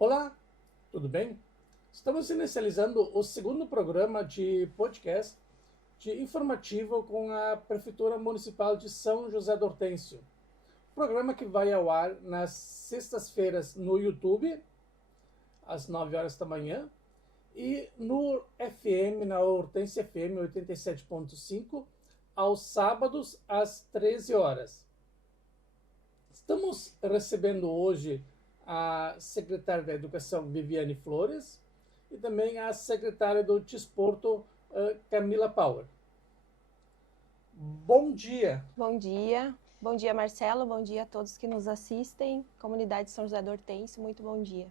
Olá, tudo bem? Estamos inicializando o segundo programa de podcast informativo com a Prefeitura Municipal de São José do Hortêncio. Programa que vai ao ar nas sextas-feiras no YouTube, às 9 horas da manhã, e no FM, na Hortência FM 87.5, aos sábados, às 13 horas. Estamos recebendo hoje a secretária da Educação, Viviane Flores, e também a secretária do Desporto, Camila Power. Bom dia. Bom dia. Bom dia, Marcelo. Bom dia a todos que nos assistem. Comunidade de São José do Hortêncio, muito bom dia.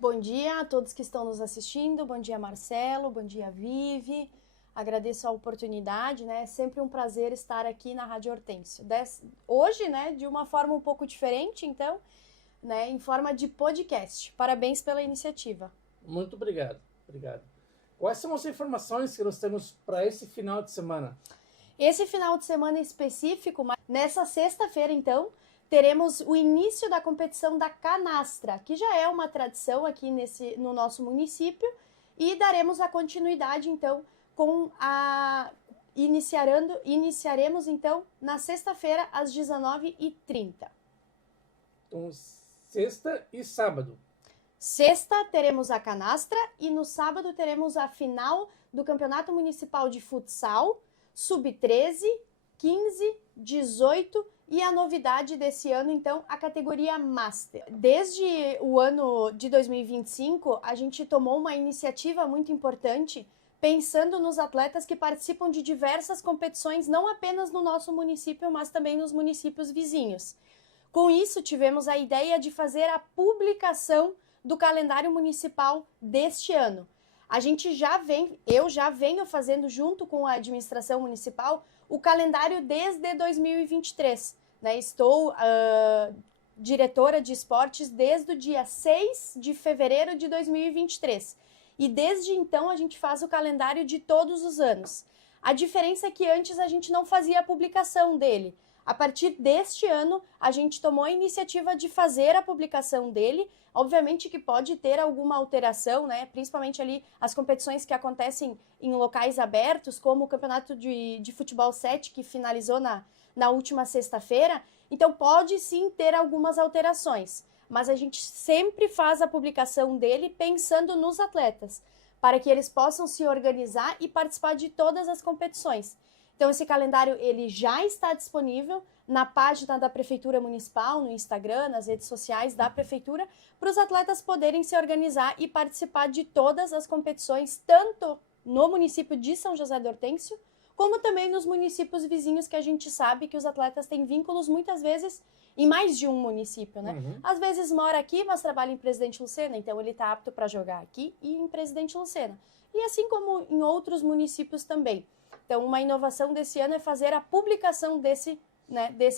Bom dia a todos que estão nos assistindo. Bom dia, Marcelo. Bom dia, Vivi. Agradeço a oportunidade, né? É sempre um prazer estar aqui na Rádio Hortêncio. Hoje, né, de uma forma um pouco diferente, então, né, em forma de podcast. Parabéns pela iniciativa. Muito obrigado. Obrigado. Quais são as informações que nós temos para esse final de semana? Esse final de semana específico, nessa sexta-feira, então, teremos o início da competição da canastra, que já é uma tradição aqui no nosso município, e daremos a continuidade, então, com a... Iniciaremos, então, na sexta-feira, às 19h30. Então, sexta e sábado. Sexta teremos a canastra e no sábado teremos a final do Campeonato Municipal de Futsal, Sub-13, 15, 18 e a novidade desse ano, então, a categoria Master. Desde o ano de 2025, a gente tomou uma iniciativa muito importante pensando nos atletas que participam de diversas competições, não apenas no nosso município, mas também nos municípios vizinhos. Com isso, tivemos a ideia de fazer a publicação do calendário municipal deste ano. Eu já venho fazendo junto com a administração municipal o calendário desde 2023. Né? Estou diretora de esportes desde o dia 6 de fevereiro de 2023. E desde então a gente faz o calendário de todos os anos. A diferença é que antes a gente não fazia a publicação dele. A partir deste ano, a gente tomou a iniciativa de fazer a publicação dele. Obviamente que pode ter alguma alteração, né? Principalmente ali as competições que acontecem em locais abertos, como o Campeonato de Futebol 7, que finalizou na última sexta-feira. Então, pode sim ter algumas alterações. Mas a gente sempre faz a publicação dele pensando nos atletas, para que eles possam se organizar e participar de todas as competições. Então, esse calendário ele já está disponível na página da Prefeitura Municipal, no Instagram, nas redes sociais da Prefeitura, para os atletas poderem se organizar e participar de todas as competições, tanto no município de São José do Hortêncio, como também nos municípios vizinhos, que a gente sabe que os atletas têm vínculos, muitas vezes, em mais de um município, né? Uhum. Às vezes mora aqui, mas trabalha em Presidente Lucena, então ele está apto para jogar aqui e em Presidente Lucena. E assim como em outros municípios também. Então, uma inovação desse ano é fazer a publicação desse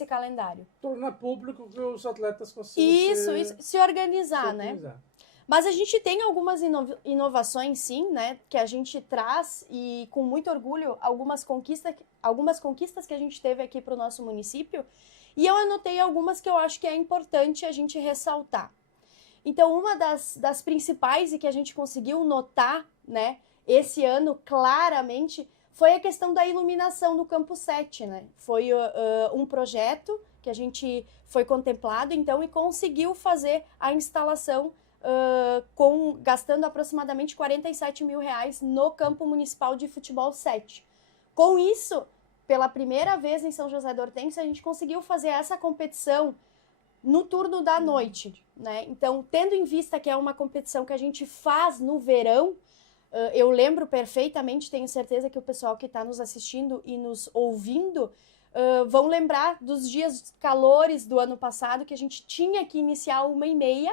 calendário. Tornar público que os atletas consigam se organizar, né? Mas a gente tem algumas inovações, sim, né? Que a gente traz e com muito orgulho algumas conquistas que a gente teve aqui para o nosso município. E eu anotei algumas que eu acho que é importante a gente ressaltar. Então, uma das principais e que a gente conseguiu notar, né? Esse ano, claramente, foi a questão da iluminação no Campo 7, né? Foi um projeto que a gente foi contemplado, então, e conseguiu fazer a instalação gastando aproximadamente R$47 mil no Campo Municipal de Futebol 7. Com isso, pela primeira vez em São José do Hortêncio, a gente conseguiu fazer essa competição no turno da noite, né? Então, tendo em vista que é uma competição que a gente faz no verão, eu lembro perfeitamente, tenho certeza que o pessoal que está nos assistindo e nos ouvindo vão lembrar dos dias calores do ano passado, que a gente tinha que iniciar 1h30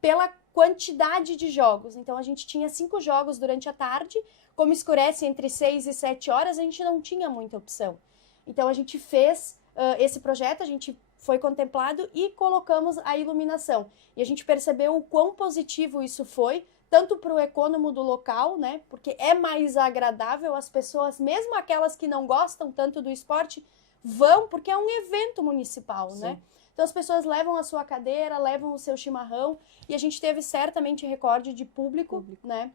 pela quantidade de jogos. Então, a gente tinha 5 jogos durante a tarde, como escurece entre 6 e 7 horas, a gente não tinha muita opção. Então, a gente fez esse projeto, a gente foi contemplado e colocamos a iluminação. E a gente percebeu o quão positivo isso foi, tanto para o econômico do local, né? Porque é mais agradável, as pessoas, mesmo aquelas que não gostam tanto do esporte, vão, porque é um evento municipal, né? Então as pessoas levam a sua cadeira, levam o seu chimarrão, e a gente teve certamente recorde de público. Né?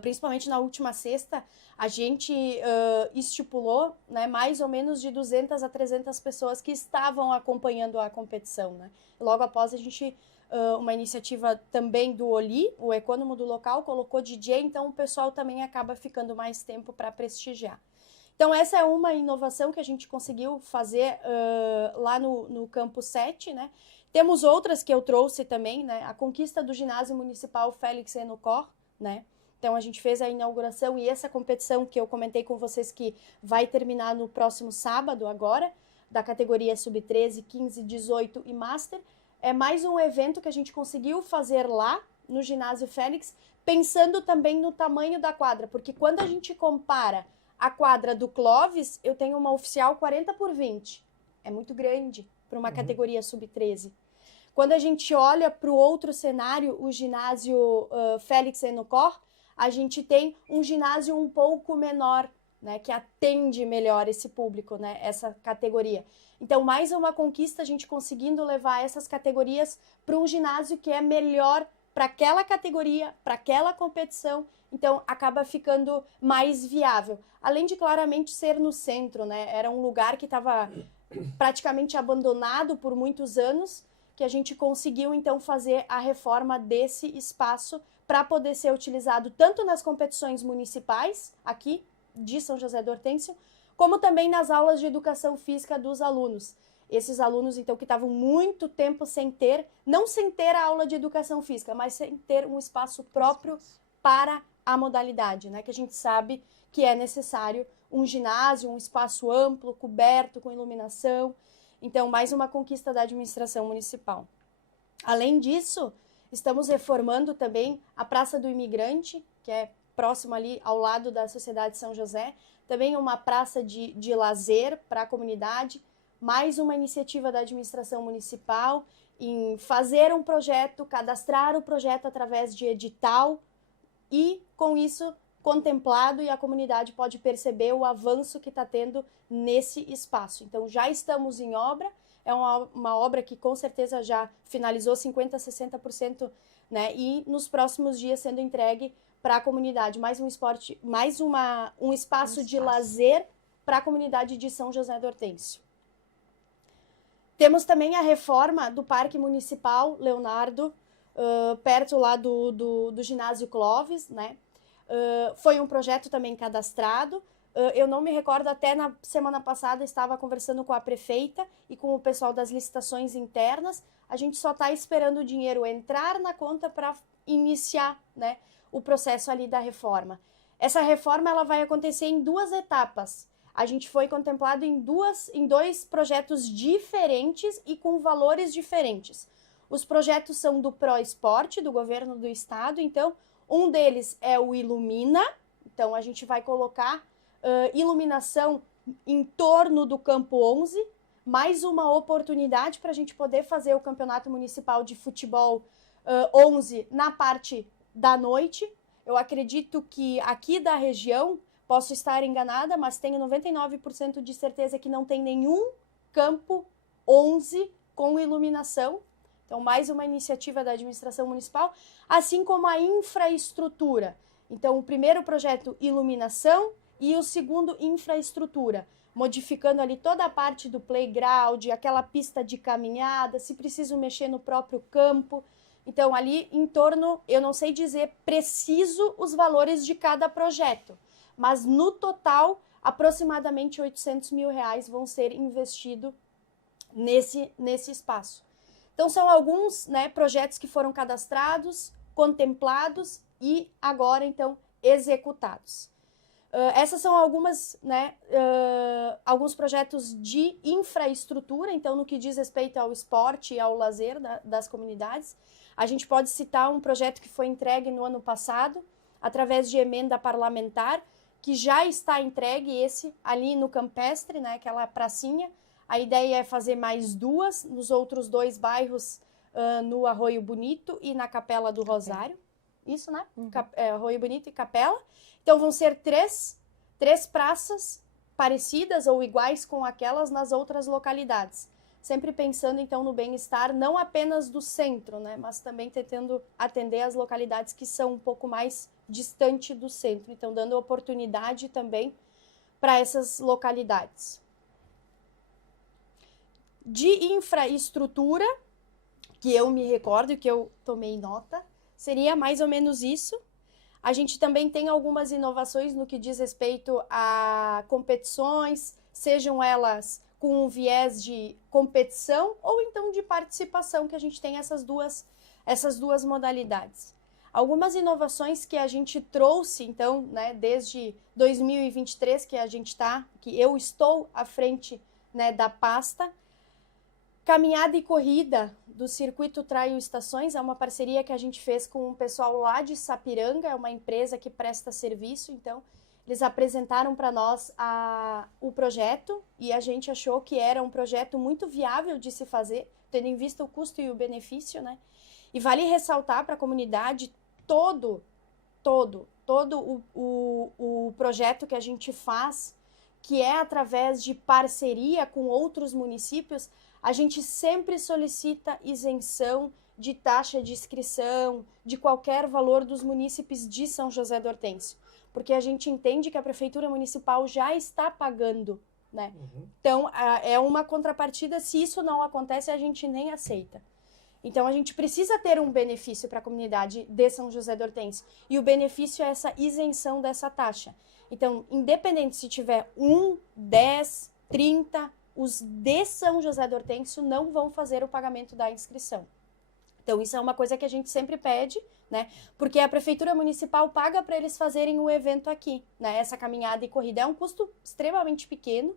Principalmente na última sexta, a gente estipulou, né, mais ou menos de 200 a 300 pessoas que estavam acompanhando a competição. Né? Logo após a gente, uma iniciativa também do Oli, o econômico do local, colocou DJ, então o pessoal também acaba ficando mais tempo para prestigiar. Então essa é uma inovação que a gente conseguiu fazer lá no Campo 7, né? Temos outras que eu trouxe também, né? A conquista do ginásio municipal Félix Enocor, né? Então a gente fez a inauguração e essa competição que eu comentei com vocês que vai terminar no próximo sábado agora, da categoria sub-13, 15, 18 e Master, é mais um evento que a gente conseguiu fazer lá no ginásio Félix, pensando também no tamanho da quadra, porque quando a gente compara a quadra do Clóvis, eu tenho uma oficial 40x20, é muito grande para uma categoria sub-13. Quando a gente olha para o outro cenário, o ginásio Félix Enocor, a gente tem um ginásio um pouco menor, né, que atende melhor esse público, né, essa categoria. Então, mais uma conquista, a gente conseguindo levar essas categorias para um ginásio que é melhor para aquela categoria, para aquela competição, então acaba ficando mais viável. Além de claramente ser no centro, né, era um lugar que estava praticamente abandonado por muitos anos, que a gente conseguiu então fazer a reforma desse espaço para poder ser utilizado tanto nas competições municipais, aqui de São José do Hortêncio, como também nas aulas de educação física dos alunos. Esses alunos, então, que estavam muito tempo não sem ter a aula de educação física, mas sem ter um espaço próprio para a modalidade, né? Que a gente sabe que é necessário um ginásio, um espaço amplo, coberto, com iluminação. Então, mais uma conquista da administração municipal. Além disso, estamos reformando também a Praça do Imigrante, que é próximo ali ao lado da Sociedade São José, também uma praça de lazer para a comunidade, mais uma iniciativa da administração municipal em fazer um projeto, cadastrar o projeto através de edital e, com isso, contemplado e a comunidade pode perceber o avanço que está tendo nesse espaço. Então, já estamos em obra, é uma obra que com certeza já finalizou 50%, 60%, né? E nos próximos dias sendo entregue para a comunidade. Mais um esporte, mais um espaço de lazer para a comunidade de São José do Hortêncio. Temos também a reforma do Parque Municipal Leonardo, perto lá do ginásio Clóvis, né? Foi um projeto também cadastrado. Eu não me recordo, até na semana passada estava conversando com a prefeita e com o pessoal das licitações internas. A gente só está esperando o dinheiro entrar na conta para iniciar, né, o processo ali da reforma. Essa reforma ela vai acontecer em 2 etapas. A gente foi contemplado em dois projetos diferentes e com valores diferentes. Os projetos são do ProEsporte, do governo do estado. Então, um deles é o Ilumina. Então, a gente vai colocar iluminação em torno do Campo 11, mais uma oportunidade para a gente poder fazer o Campeonato Municipal de Futebol 11 na parte da noite. Eu acredito que aqui da região, posso estar enganada, mas tenho 99% de certeza que não tem nenhum campo 11 com iluminação. Então, mais uma iniciativa da administração municipal, assim como a infraestrutura. Então, o primeiro projeto, iluminação, e o segundo, infraestrutura, modificando ali toda a parte do playground, aquela pista de caminhada, se preciso mexer no próprio campo. Então, ali em torno, eu não sei dizer preciso os valores de cada projeto, mas no total, aproximadamente R$800 mil vão ser investidos nesse espaço. Então, são alguns, né, projetos que foram cadastrados, contemplados e agora, então, executados. Essas são algumas, né, alguns projetos de infraestrutura, então, no que diz respeito ao esporte e ao lazer das comunidades. A gente pode citar um projeto que foi entregue no ano passado, através de emenda parlamentar, que já está entregue, esse ali no Campestre, né, aquela pracinha. A ideia é fazer mais 2 nos outros 2 bairros, no Arroio Bonito e na Capela do Rosário. Isso, né? Uhum. Arroio Bonito e Capela. Então, vão ser três praças parecidas ou iguais com aquelas nas outras localidades. sempre pensando então no bem-estar não apenas do centro, né, mas também tentando atender as localidades que são um pouco mais distante do centro, então dando oportunidade também para essas localidades. De infraestrutura, que eu me recordo e que eu tomei nota, seria mais ou menos isso. A gente também tem algumas inovações no que diz respeito a competições, sejam elas com um viés de competição ou então de participação, que a gente tem essas duas modalidades. Algumas inovações que a gente trouxe, então, né, desde 2023, que eu estou à frente, né, da pasta. Caminhada e corrida do Circuito Trail Estações é uma parceria que a gente fez com o pessoal lá de Sapiranga, é uma empresa que presta serviço, então eles apresentaram para nós o projeto e a gente achou que era um projeto muito viável de se fazer, tendo em vista o custo e o benefício, né? E vale ressaltar para a comunidade todo o projeto que a gente faz, que é através de parceria com outros municípios. A gente sempre solicita isenção de taxa de inscrição, de qualquer valor dos munícipes de São José do Hortêncio, porque a gente entende que a Prefeitura Municipal já está pagando, né? Então, é uma contrapartida, se isso não acontece, a gente nem aceita. Então, a gente precisa ter um benefício para a comunidade de São José do Hortêncio, e o benefício é essa isenção dessa taxa. Então, independente se tiver 1, 10, 30, os de São José do Hortêncio não vão fazer o pagamento da inscrição. Então, isso é uma coisa que a gente sempre pede, né? Porque a Prefeitura Municipal paga para eles fazerem o evento aqui, né? Essa caminhada e corrida é um custo extremamente pequeno,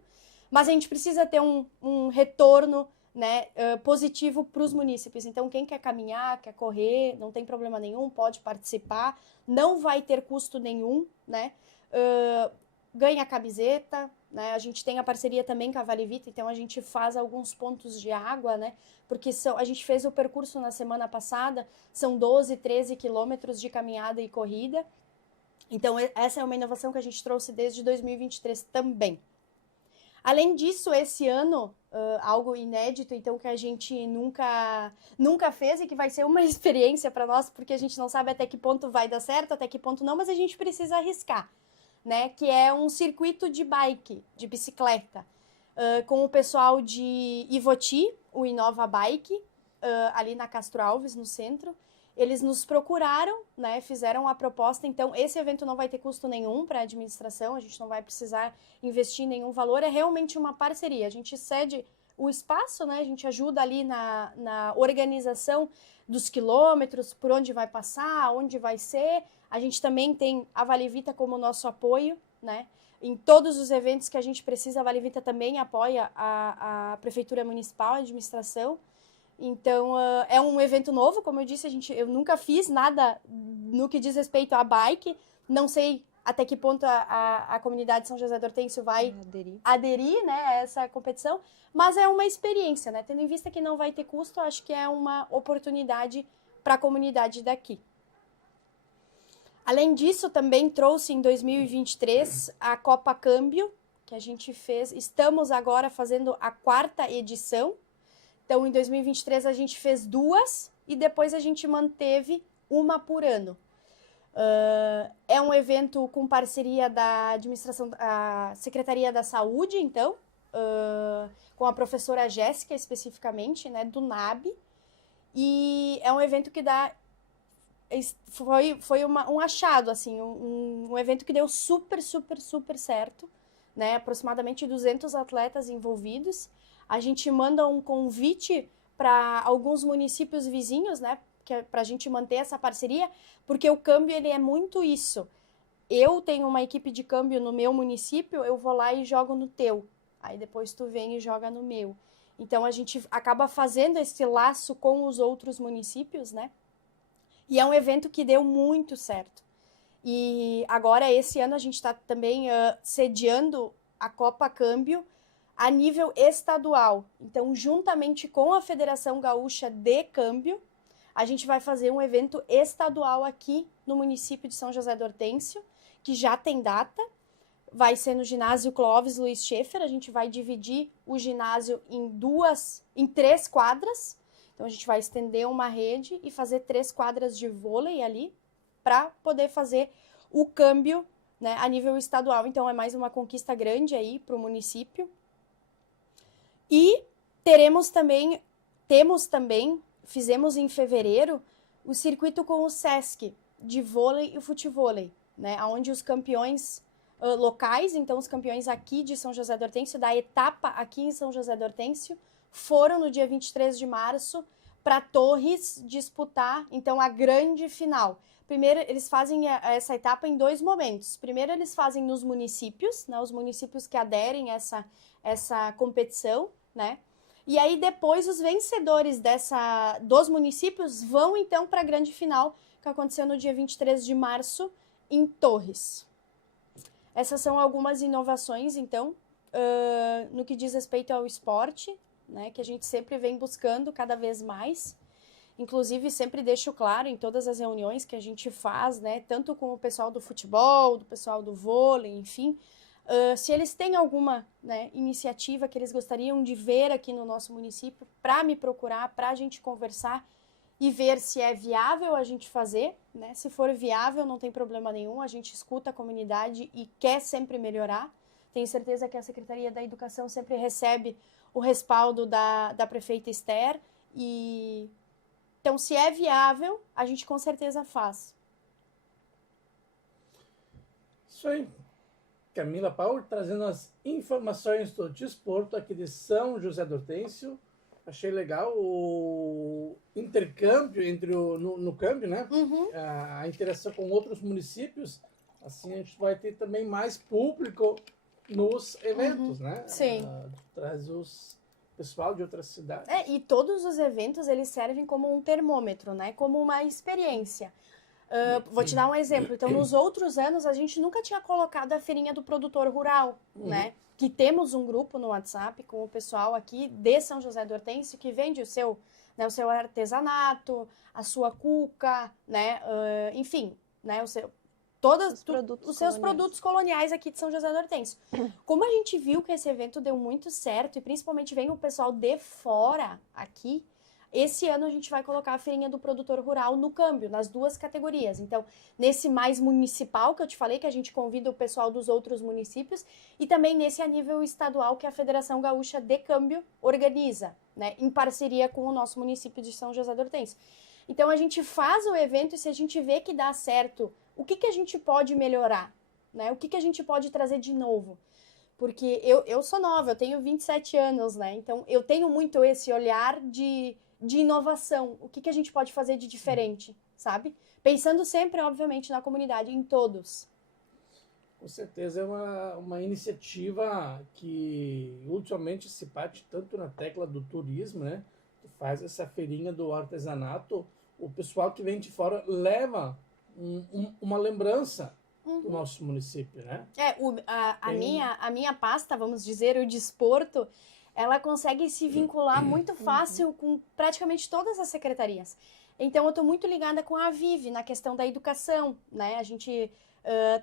mas a gente precisa ter um retorno, né, positivo para os munícipes. Então, quem quer caminhar, quer correr, não tem problema nenhum, pode participar, não vai ter custo nenhum, né? Ganha camiseta, né? A gente tem a parceria também com a Vale Vita, então a gente faz alguns pontos de água, né? Porque a gente fez o percurso na semana passada, são 12, 13 quilômetros de caminhada e corrida. Então, essa é uma inovação que a gente trouxe desde 2023 também. Além disso, esse ano, algo inédito, então, que a gente nunca fez e que vai ser uma experiência para nós, porque a gente não sabe até que ponto vai dar certo, até que ponto não, mas a gente precisa arriscar, né? Que é um circuito de bike, de bicicleta, com o pessoal de Ivoti, o Inova Bike, ali na Castro Alves, no centro. Eles nos procuraram, né, fizeram a proposta, então esse evento não vai ter custo nenhum para a administração, a gente não vai precisar investir nenhum valor, é realmente uma parceria, a gente cede o espaço, né, a gente ajuda ali na organização dos quilômetros, por onde vai passar, onde vai ser, a gente também tem a Vale Vita como nosso apoio, né, em todos os eventos que a gente precisa, a Vale Vita também apoia a Prefeitura Municipal, a administração. Então, é um evento novo, como eu disse, eu nunca fiz nada no que diz respeito à bike, não sei até que ponto a comunidade de São José do Hortêncio vai aderir, né, a essa competição, mas é uma experiência, né, tendo em vista que não vai ter custo, acho que é uma oportunidade para a comunidade daqui. Além disso, também trouxe em 2023 a Copa Câmbio, que a gente fez, estamos agora fazendo a 4ª edição. Então, em 2023, a gente fez 2 e depois a gente manteve uma por ano. É um evento com parceria da administração, a Secretaria da Saúde, então, com a professora Jéssica, especificamente, né, do NAB. E é um evento que foi um achado, assim, um evento que deu super certo, né, aproximadamente 200 atletas envolvidos. A gente manda um convite para alguns municípios vizinhos, né, para a gente manter essa parceria, porque o câmbio ele é muito isso. Eu tenho uma equipe de câmbio no meu município, eu vou lá e jogo no teu. Aí depois tu vem e joga no meu. Então a gente acaba fazendo esse laço com os outros municípios, né? E é um evento que deu muito certo. E agora, esse ano, a gente está também sediando a Copa Câmbio a nível estadual. Então, juntamente com a Federação Gaúcha de Câmbio, a gente vai fazer um evento estadual aqui no município de São José do Hortêncio, que já tem data. vai ser no ginásio Clóvis Luiz Schaeffer. A gente vai dividir o ginásio em 3 quadras. Então, a gente vai estender uma rede e fazer 3 quadras de vôlei ali para poder fazer o câmbio, né, a nível estadual. Então, é mais uma conquista grande aí para o município. E temos também, fizemos em fevereiro, o circuito com o Sesc de vôlei e futevôlei, né, onde os campeões locais, então os campeões aqui de São José do Hortêncio, da etapa aqui em São José do Hortêncio, foram no dia 23 de março para Torres disputar, então, a grande final. Primeiro, eles fazem essa etapa em 2 momentos. Primeiro, eles fazem nos municípios, né, os municípios que aderem a essa competição, né? E aí, depois, os vencedores dos municípios vão, então, para a grande final, que aconteceu no dia 23 de março, em Torres. Essas são algumas inovações, então, no que diz respeito ao esporte, né, que a gente sempre vem buscando cada vez mais. Inclusive, sempre deixo claro em todas as reuniões que a gente faz, né, tanto com o pessoal do futebol, do pessoal do vôlei, enfim, se eles têm alguma, né, iniciativa que eles gostariam de ver aqui no nosso município, para me procurar, para a gente conversar e ver se é viável a gente fazer, né? Se for viável, não tem problema nenhum, a gente escuta a comunidade e quer sempre melhorar. Tenho certeza que a Secretaria da Educação sempre recebe o respaldo da prefeita Esther, e então, se é viável, a gente com certeza faz. Isso aí. Camila Paulo trazendo as informações do desporto aqui de São José do Hortêncio. Achei legal o intercâmbio no câmbio, né? Uhum. A interação com outros municípios. Assim a gente vai ter também mais público nos eventos, né? Sim. Traz os pessoal de outras cidades. E todos os eventos, eles servem como um termômetro, né? Como uma experiência. Vou te dar um exemplo. Então, nos outros anos, a gente nunca tinha colocado a feirinha do produtor rural, né? Que temos um grupo no WhatsApp com o pessoal aqui de São José do Hortêncio que vende o seu artesanato, a sua cuca, né? Enfim, né? Os seus produtos coloniais aqui de São José do Hortêncio. Como a gente viu que esse evento deu muito certo, e principalmente vem o pessoal de fora aqui, esse ano a gente vai colocar a feirinha do produtor rural no câmbio, nas 2 categorias. Então, nesse mais municipal, que eu te falei, que a gente convida o pessoal dos outros municípios, e também nesse a nível estadual, que a Federação Gaúcha de Câmbio organiza, né, em parceria com o nosso município de São José do Hortêncio. Então, a gente faz o evento, e se a gente vê que dá certo, o que a gente pode melhorar, né? O que a gente pode trazer de novo? Porque eu sou nova, eu tenho 27 anos, né? Então, eu tenho muito esse olhar de inovação. O que a gente pode fazer de diferente, sabe? Pensando sempre, obviamente, na comunidade, em todos. Com certeza é uma iniciativa que ultimamente se bate tanto na tecla do turismo, né? Tu faz essa feirinha do artesanato, o pessoal que vem de fora leva uma lembrança do nosso município, né? A minha pasta, vamos dizer, o desporto, ela consegue se vincular muito fácil com praticamente todas as secretarias. Então, eu estou muito ligada com a Vive na questão da educação, né? A gente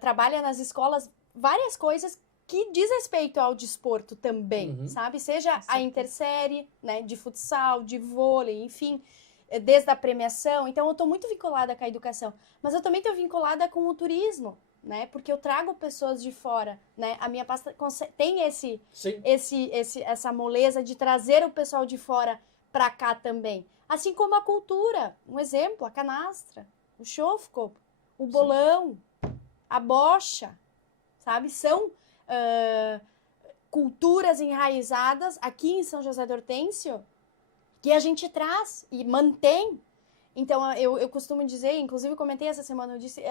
trabalha nas escolas várias coisas que diz respeito ao desporto também, sabe? Seja a intersérie, né, de futsal, de vôlei, enfim, desde a premiação. Então, eu estou muito vinculada com a educação. Mas eu também estou vinculada com o turismo, né? Porque eu trago pessoas de fora, né? A minha pasta tem essa moleza de trazer o pessoal de fora para cá também. Assim como a cultura. Um exemplo, a canastra, o chofco, o bolão, a bocha, sabe? São culturas enraizadas aqui em São José do Hortêncio que a gente traz e mantém. Então, eu costumo dizer, inclusive comentei essa semana, eu disse,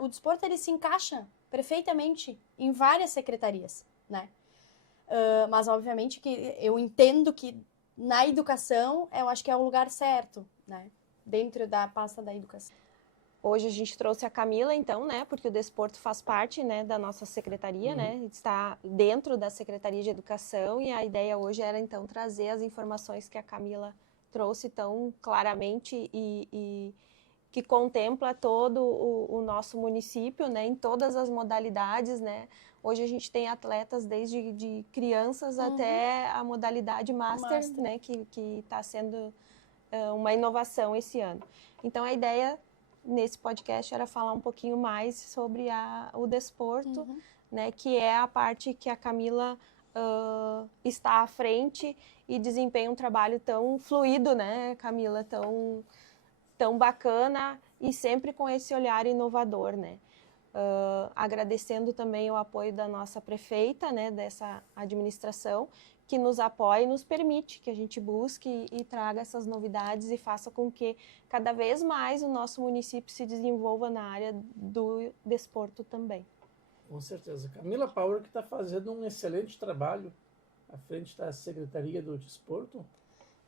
o desporto ele se encaixa perfeitamente em várias secretarias, né? Mas, obviamente, que eu entendo que na educação, eu acho que é o lugar certo, né? Dentro da pasta da educação. Hoje a gente trouxe a Camila, então, né? Porque o desporto faz parte, né, da nossa secretaria, né? Está dentro da Secretaria de Educação, e a ideia hoje era, então, trazer as informações que a Camila trouxe tão claramente e que contempla todo o nosso município, né, em todas as modalidades, né. Hoje a gente tem atletas desde de crianças até a modalidade Master. Né, que está sendo uma inovação esse ano. Então, a ideia nesse podcast era falar um pouquinho mais sobre o desporto, né, que é a parte que a Camila está à frente e desempenha um trabalho tão fluido, né, Camila, tão bacana e sempre com esse olhar inovador, né. Agradecendo também o apoio da nossa prefeita, né, dessa administração, que nos apoia e nos permite que a gente busque e traga essas novidades e faça com que cada vez mais o nosso município se desenvolva na área do desporto também. Com certeza. Camila Power, que está fazendo um excelente trabalho à frente da Secretaria do Desporto.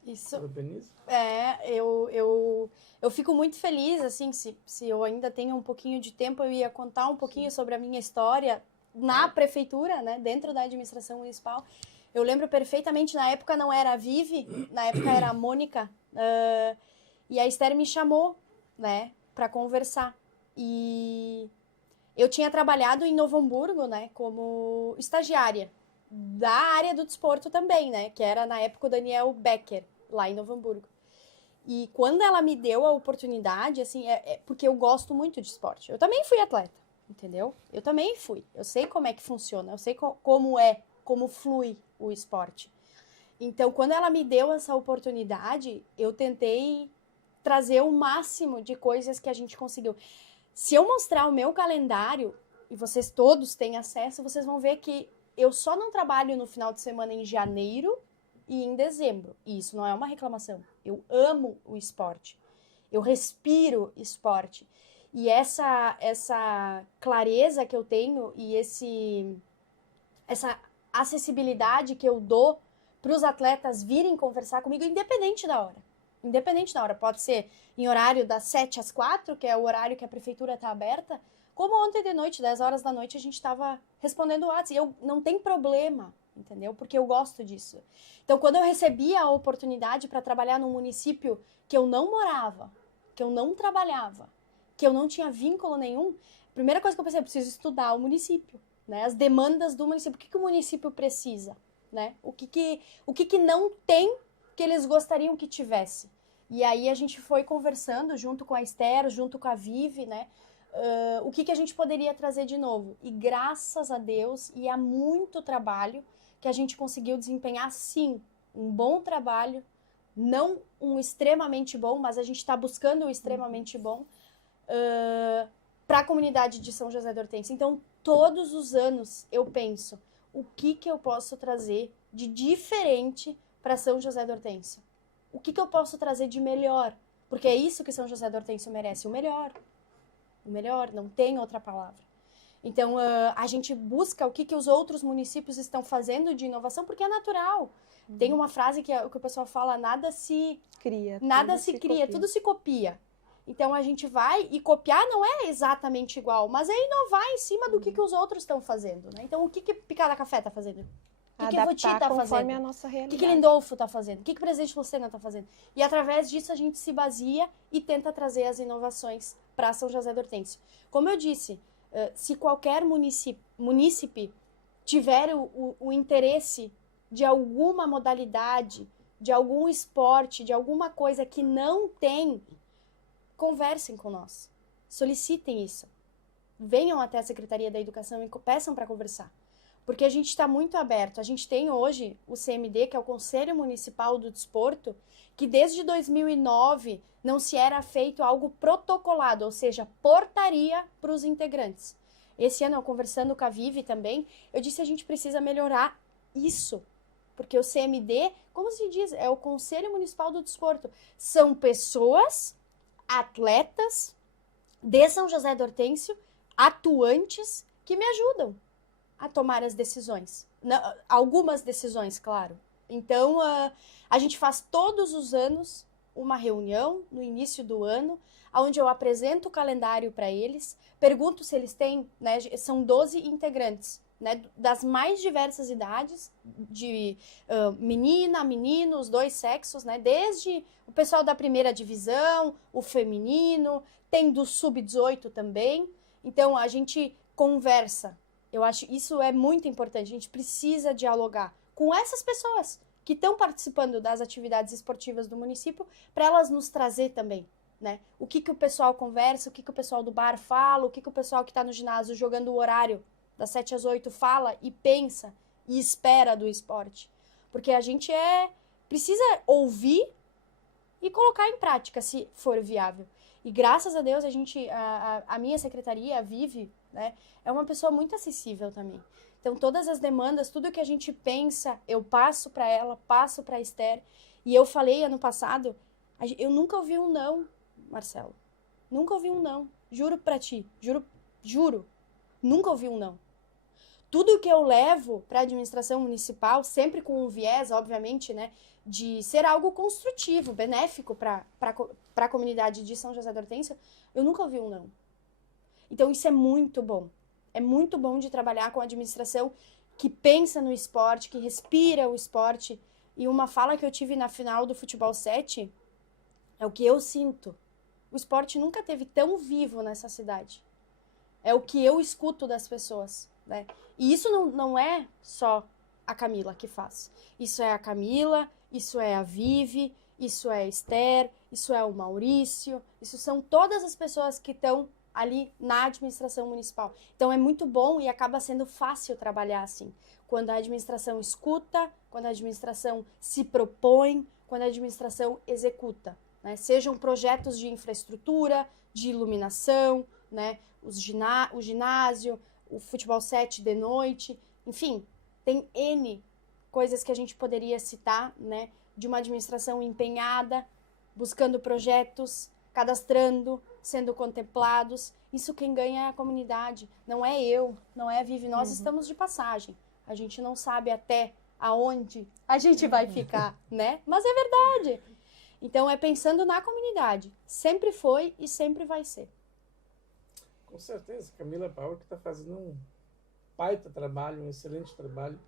Isso. Parabenizo. Eu fico muito feliz, assim, se eu ainda tenho um pouquinho de tempo, eu ia contar um pouquinho sobre a minha história na prefeitura, né, dentro da administração municipal. Eu lembro perfeitamente, na época não era a Vivi, na época era a Mônica, e a Esther me chamou, né, para conversar. E eu tinha trabalhado em Novo Hamburgo, né, como estagiária da área do desporto também, né, que era na época o Daniel Becker, lá em Novo Hamburgo. E quando ela me deu a oportunidade, assim, porque eu gosto muito de esporte. Eu também fui atleta, entendeu? Eu também fui. Eu sei como é que funciona, eu sei como flui o esporte. Então, quando ela me deu essa oportunidade, eu tentei trazer o máximo de coisas que a gente conseguiu. Se eu mostrar o meu calendário, e vocês todos têm acesso, vocês vão ver que eu só não trabalho no final de semana em janeiro e em dezembro. E isso não é uma reclamação. Eu amo o esporte. Eu respiro esporte. E essa clareza que eu tenho e essa acessibilidade que eu dou para os atletas virem conversar comigo, independente da hora. Independente da hora. Pode ser em horário das 7 às 4, que é o horário que a prefeitura está aberta, como ontem de noite, 10 horas da noite, a gente estava respondendo o WhatsApp. E eu não tem problema, entendeu? Porque eu gosto disso. Então, quando eu recebi a oportunidade para trabalhar num município que eu não morava, que eu não trabalhava, que eu não tinha vínculo nenhum, a primeira coisa que eu pensei, eu preciso estudar o município, né? As demandas do município, o que o município precisa, né? O que não tem que eles gostariam que tivesse. E aí a gente foi conversando junto com a Esther, junto com a Vivi, né? O que a gente poderia trazer de novo. E graças a Deus, e há muito trabalho, que a gente conseguiu desempenhar, sim, um bom trabalho, não um extremamente bom, mas a gente está buscando o extremamente bom para a comunidade de São José do Hortêncio. Então, todos os anos eu penso, o que eu posso trazer de diferente para São José do Hortêncio? O que eu posso trazer de melhor? Porque é isso que São José do Hortêncio merece, o melhor. O melhor, não tem outra palavra. Então, a gente busca o que os outros municípios estão fazendo de inovação, porque é natural. Tem uma frase que o pessoal fala, nada se cria, tudo se copia. Então, a gente vai, e copiar não é exatamente igual, mas é inovar em cima do que os outros estão fazendo, né? Então, o que Picada Café está fazendo? O que Voti está fazendo? A nossa realidade. O que Lindolfo está fazendo? O que Presidente Lucena está fazendo? E através disso a gente se baseia e tenta trazer as inovações para São José do Hortêncio. Como eu disse, se qualquer munícipe tiver o interesse de alguma modalidade, de algum esporte, de alguma coisa que não tem, conversem com nós. Solicitem isso. Venham até a Secretaria da Educação e peçam para conversar. Porque a gente está muito aberto. A gente tem hoje o CMD, que é o Conselho Municipal do Desporto, que desde 2009 não se era feito algo protocolado, ou seja, portaria para os integrantes. Esse ano, eu conversando com a Vivi também, eu disse que a gente precisa melhorar isso. Porque o CMD, como se diz, é o Conselho Municipal do Desporto. São pessoas, atletas de São José do Hortêncio, atuantes, que me ajudam a tomar as decisões. Algumas decisões, claro. Então, a gente faz todos os anos uma reunião no início do ano, onde eu apresento o calendário para eles, pergunto se eles têm, né, são 12 integrantes né, das mais diversas idades, de menina, menino, os dois sexos, né, desde o pessoal da primeira divisão, o feminino, tem do sub-18 também. Então, a gente conversa. Eu acho isso é muito importante. A gente precisa dialogar com essas pessoas que estão participando das atividades esportivas do município, para elas nos trazer também, né? O que o pessoal conversa, o que o pessoal do bar fala, o que o pessoal que está no ginásio jogando o horário das 7 às 8 fala e pensa e espera do esporte. Porque a gente precisa ouvir e colocar em prática, se for viável. E graças a Deus, a minha secretaria, a Vive, né, é uma pessoa muito acessível também. Então, todas as demandas, tudo que a gente pensa, eu passo para ela, passo para a Esther. E eu falei ano passado, eu nunca ouvi um não, Marcelo. Nunca ouvi um não. Juro para ti, juro. Nunca ouvi um não. Tudo que eu levo para a administração municipal, sempre com um viés, obviamente, né, de ser algo construtivo, benéfico para a comunidade de São José do Hortêncio, eu nunca ouvi um não. Então, isso é muito bom. É muito bom de trabalhar com a administração que pensa no esporte, que respira o esporte. E uma fala que eu tive na final do Futebol 7 é o que eu sinto. O esporte nunca teve tão vivo nessa cidade. É o que eu escuto das pessoas, né? E isso não é só a Camila que faz. Isso é a Camila, isso é a Vive, isso é a Esther, isso é o Maurício, isso são todas as pessoas que estão ali na administração municipal. Então é muito bom e acaba sendo fácil trabalhar assim. Quando a administração escuta, quando a administração se propõe, quando a administração executa, né? Sejam projetos de infraestrutura, de iluminação, né? O ginásio, o futebol 7 de noite, enfim, tem N coisas que a gente poderia citar, né? De uma administração empenhada, buscando projetos, cadastrando, sendo contemplados. Isso quem ganha é a comunidade, não é eu, não é a Vive. Nós estamos de passagem. A gente não sabe até aonde a gente vai ficar, né? Mas é verdade. Então é pensando na comunidade. Sempre foi e sempre vai ser. Com certeza, Camila Bauer que está fazendo um baita trabalho, um excelente trabalho.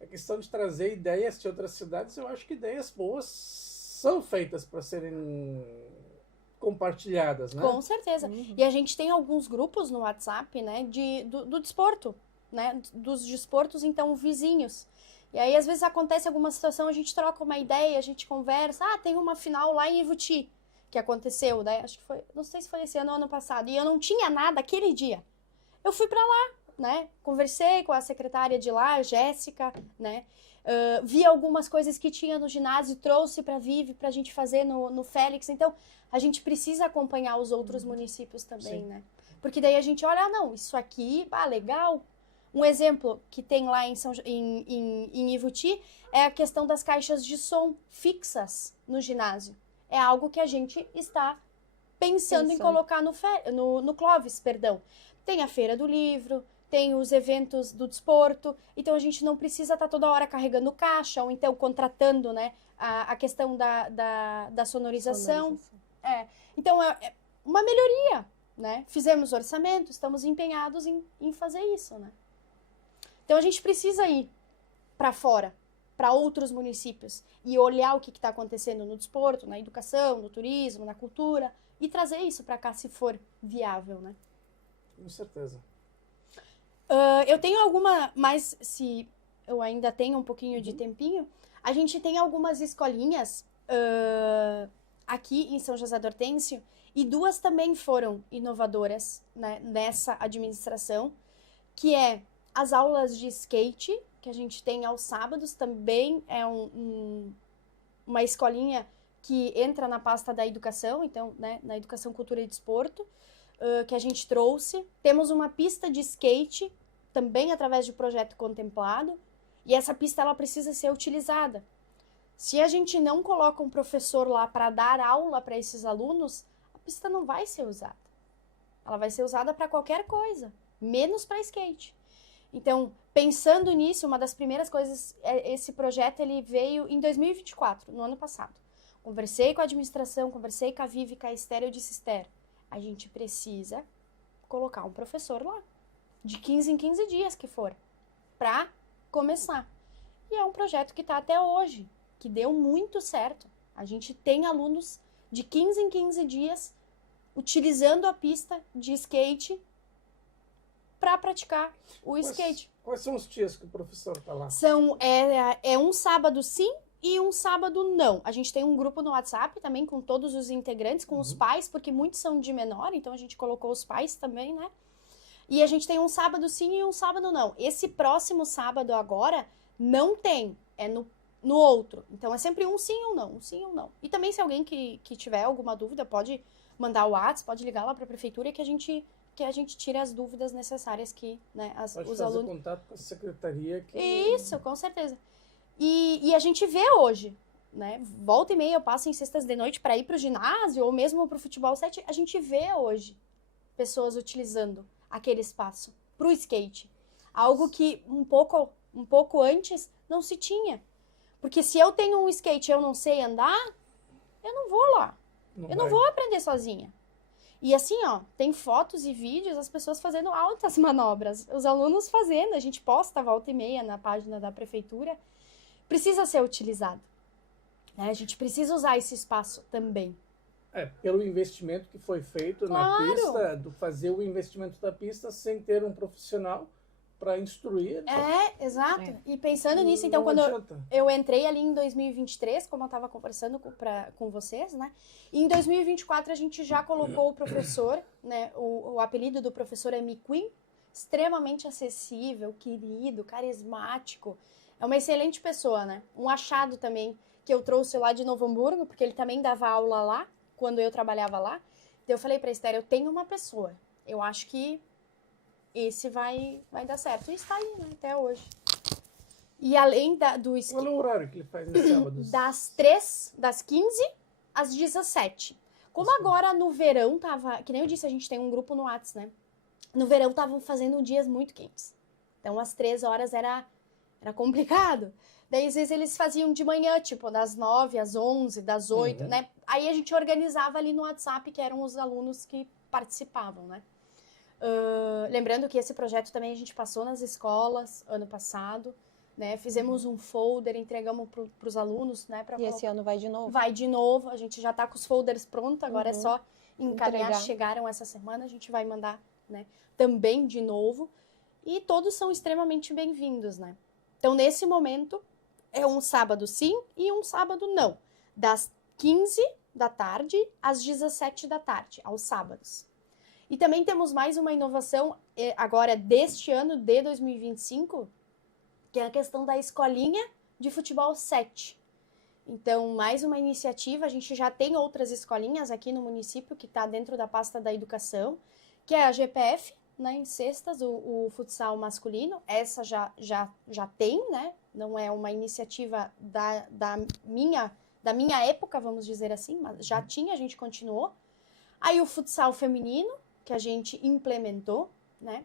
A questão de trazer ideias de outras cidades, eu acho que ideias boas são feitas para serem compartilhadas, né? Com certeza. E a gente tem alguns grupos no WhatsApp, né, do desporto, né, dos desportos, então, vizinhos. E aí, às vezes, acontece alguma situação, a gente troca uma ideia, a gente conversa. Ah, tem uma final lá em Ivuti, que aconteceu, né? Acho que foi, não sei se foi esse ano ou ano passado. E eu não tinha nada aquele dia. Eu fui para lá, né? Conversei com a secretária de lá, a Jéssica, né? Vi algumas coisas que tinha no ginásio, trouxe para Vive, para a gente fazer no Félix. Então, a gente precisa acompanhar os outros municípios também, né? Porque daí a gente olha, não, isso aqui, legal. Um exemplo que tem lá em Ivuti é a questão das caixas de som fixas no ginásio. É algo que a gente está pensando em colocar no Clóvis, perdão. Tem a Feira do Livro, tem os eventos do desporto, então a gente não precisa estar toda hora carregando caixa, ou então contratando, né, a questão da sonorização. Então, é uma melhoria, né? Fizemos orçamento, estamos empenhados em fazer isso, né? Então, a gente precisa ir para fora, para outros municípios, e olhar o que está acontecendo no desporto, na educação, no turismo, na cultura, e trazer isso para cá, se for viável, né? Com certeza. Eu tenho alguma, mas se eu ainda tenho um pouquinho de tempinho, a gente tem algumas escolinhas aqui em São José do Hortêncio, e duas também foram inovadoras, né, nessa administração, que é as aulas de skate, que a gente tem aos sábados, também é uma escolinha que entra na pasta da educação, então, né, na educação, cultura e desporto, que a gente trouxe. Temos uma pista de skate, também através de projeto contemplado, e essa pista ela precisa ser utilizada. Se a gente não coloca um professor lá para dar aula para esses alunos, a pista não vai ser usada. Ela vai ser usada para qualquer coisa, menos para skate. Então, pensando nisso, uma das primeiras coisas, esse projeto ele veio em 2024, no ano passado. Conversei com a administração, conversei com a Vivi, com a Esther, eu disse, Esther, a gente precisa colocar um professor lá, de 15 em 15 dias que for, para começar. E é um projeto que está até hoje, que deu muito certo. A gente tem alunos de 15 em 15 dias utilizando a pista de skate para praticar o skate. Quais são os dias que o professor está lá? É um sábado sim e um sábado não. A gente tem um grupo no WhatsApp também com todos os integrantes, com os pais, porque muitos são de menor, então a gente colocou os pais também, né? E a gente tem um sábado sim e um sábado não. Esse próximo sábado agora não tem, é no outro. Então é sempre um sim ou não, um sim ou não. E também se alguém que tiver alguma dúvida, pode mandar o WhatsApp, pode ligar lá para a prefeitura que a gente tira as dúvidas necessárias que, né, Pode os fazer alunos... contato com a secretaria. Isso, com certeza. E a gente vê hoje, né? Volta e meia eu passo em sextas de noite para ir para o ginásio ou mesmo para o futebol 7. A gente vê hoje pessoas utilizando aquele espaço para o skate. Algo que um pouco antes não se tinha. Porque se eu tenho um skate e eu não sei andar, eu não vou lá. Não vou aprender sozinha. E assim, ó, tem fotos e vídeos das pessoas fazendo altas manobras. Os alunos fazendo, a gente posta volta e meia na página da prefeitura. Precisa ser utilizado. Né? A gente precisa usar esse espaço também. Pelo investimento que foi feito Claro. na pista, fazer o investimento da pista sem ter um profissional para instruir. Exato. E pensando nisso, então, quando eu entrei ali em 2023, como eu estava conversando com vocês, né? E em 2024 a gente já colocou o professor, né? O apelido do professor é McQueen, extremamente acessível, querido, carismático. É uma excelente pessoa, né? Um achado também que eu trouxe lá de Novo Hamburgo, porque ele também dava aula lá, quando eu trabalhava lá. Então eu falei pra Esther, eu tenho uma pessoa, eu acho que esse vai dar certo. E está aí, né, até hoje. E além do... Qual é o horário que ele faz nos sábados? Das 15 às 17. Como agora no verão tava... Que nem eu disse, a gente tem um grupo no WhatsApp, né? No verão estavam fazendo dias muito quentes. Então às 3 horas era complicado. Daí às vezes eles faziam de manhã, tipo das 9 às 11, das 8, né? Aí a gente organizava ali no WhatsApp, que eram os alunos que participavam, né? Lembrando que esse projeto também a gente passou nas escolas ano passado, né? Fizemos um folder, entregamos para os alunos, né? E esse ano vai de novo? Vai de novo, a gente já está com os folders prontos, agora é só encaminhar. Chegaram essa semana, a gente vai mandar, né? Também de novo. E todos são extremamente bem-vindos, né? Então, nesse momento, é um sábado sim e um sábado não. Das 15 da tarde às 17 da tarde, aos sábados. E também temos mais uma inovação agora deste ano, de 2025, que é a questão da escolinha de futebol 7. Então, mais uma iniciativa, a gente já tem outras escolinhas aqui no município que está dentro da pasta da educação, que é a GPF, né, em cestas, o futsal masculino. Essa já tem, né? Não é uma iniciativa da minha época, vamos dizer assim, mas já tinha, a gente continuou. Aí o futsal feminino, que a gente implementou, né?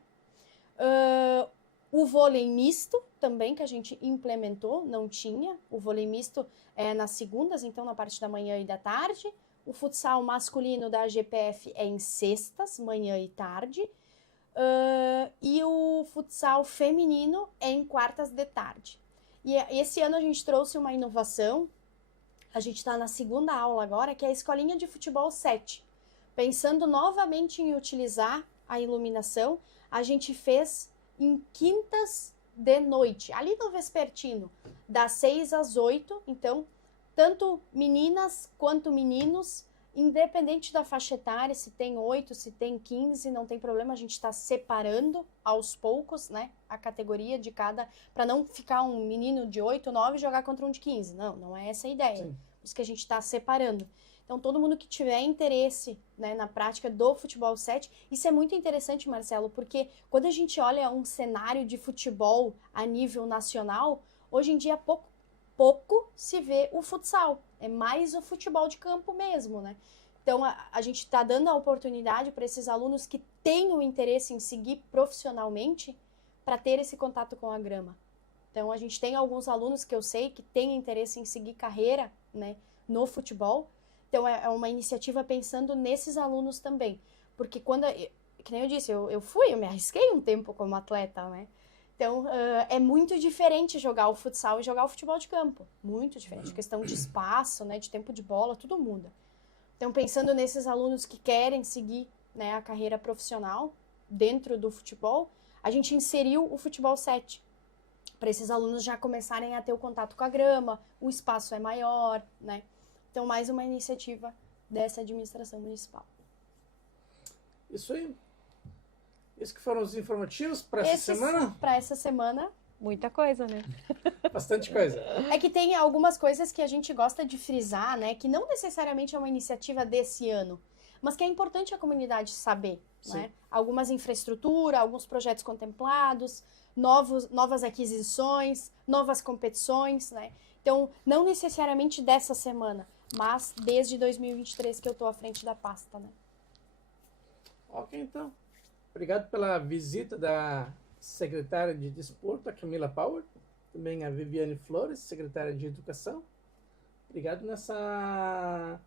O vôlei misto também, que a gente implementou, não tinha. O vôlei misto é nas segundas, então na parte da manhã e da tarde. O futsal masculino da GPF é em sextas, manhã e tarde. E o futsal feminino é em quartas de tarde. E esse ano a gente trouxe uma inovação. A gente está na segunda aula agora, que é a escolinha de futebol 7. Pensando novamente em utilizar a iluminação, a gente fez em quintas de noite, ali no vespertino, das 6 às 8. Então, tanto meninas quanto meninos, independente da faixa etária, se tem 8, se tem 15, não tem problema, a gente está separando aos poucos, né, a categoria de cada, para não ficar um menino de 8, 9 e jogar contra um de 15. Não é essa a ideia. Sim. Por isso que a gente está separando. Então, todo mundo que tiver interesse, né, na prática do futebol 7, isso é muito interessante, Marcelo, porque quando a gente olha um cenário de futebol a nível nacional, hoje em dia pouco se vê o futsal, é mais o futebol de campo mesmo, né? Então, a gente está dando a oportunidade para esses alunos que têm o interesse em seguir profissionalmente para ter esse contato com a grama. Então, a gente tem alguns alunos que eu sei que têm interesse em seguir carreira, né, no futebol. Então, é uma iniciativa pensando nesses alunos também. Porque que nem eu disse, eu me arrisquei um tempo como atleta, né? Então, é muito diferente jogar o futsal e jogar o futebol de campo. Muito diferente. Questão de espaço, né, de tempo de bola, tudo muda. Então, pensando nesses alunos que querem seguir, né, a carreira profissional dentro do futebol, a gente inseriu o futebol 7 para esses alunos já começarem a ter o contato com a grama, o espaço é maior, né? Então, mais uma iniciativa dessa administração municipal. Isso aí. Esses que foram os informativos para essa semana? Para essa semana. Muita coisa, né? Bastante coisa. É que tem algumas coisas que a gente gosta de frisar, né? Que não necessariamente é uma iniciativa desse ano, mas que é importante a comunidade saber, né? Algumas infraestrutura, alguns projetos contemplados, novas aquisições, novas competições, né? Então, não necessariamente dessa semana, mas desde 2023 que eu estou à frente da pasta, né? Ok, então. Obrigado pela visita da secretária de Desporto, a Camila Power, também a Viviane Flores, secretária de Educação. Obrigado nessa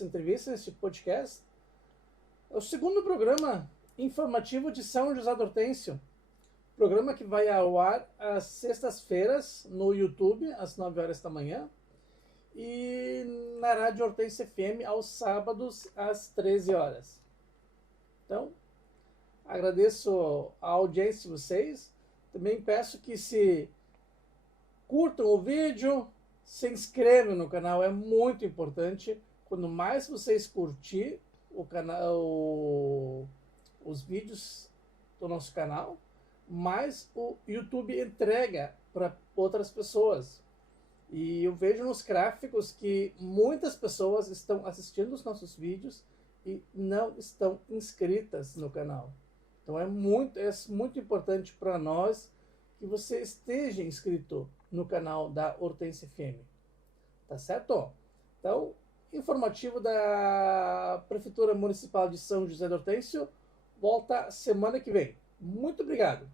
entrevista, nesse podcast. É o segundo programa informativo de São José do Hortêncio. Programa que vai ao ar às sextas-feiras no YouTube, às 9 horas da manhã. E na Rádio Hortêncio FM, aos sábados, às 13 horas. Então, agradeço a audiência de vocês. Também peço que se curtam o vídeo, se inscrevam no canal, é muito importante. Quanto mais vocês curtir o canal, os vídeos do nosso canal, mais o YouTube entrega para outras pessoas. E eu vejo nos gráficos que muitas pessoas estão assistindo os nossos vídeos e não estão inscritas no canal. Então é muito importante para nós que você esteja inscrito no canal da Hortêncio FM. Tá certo? Então, informativo da Prefeitura Municipal de São José do Hortêncio volta semana que vem. Muito obrigado.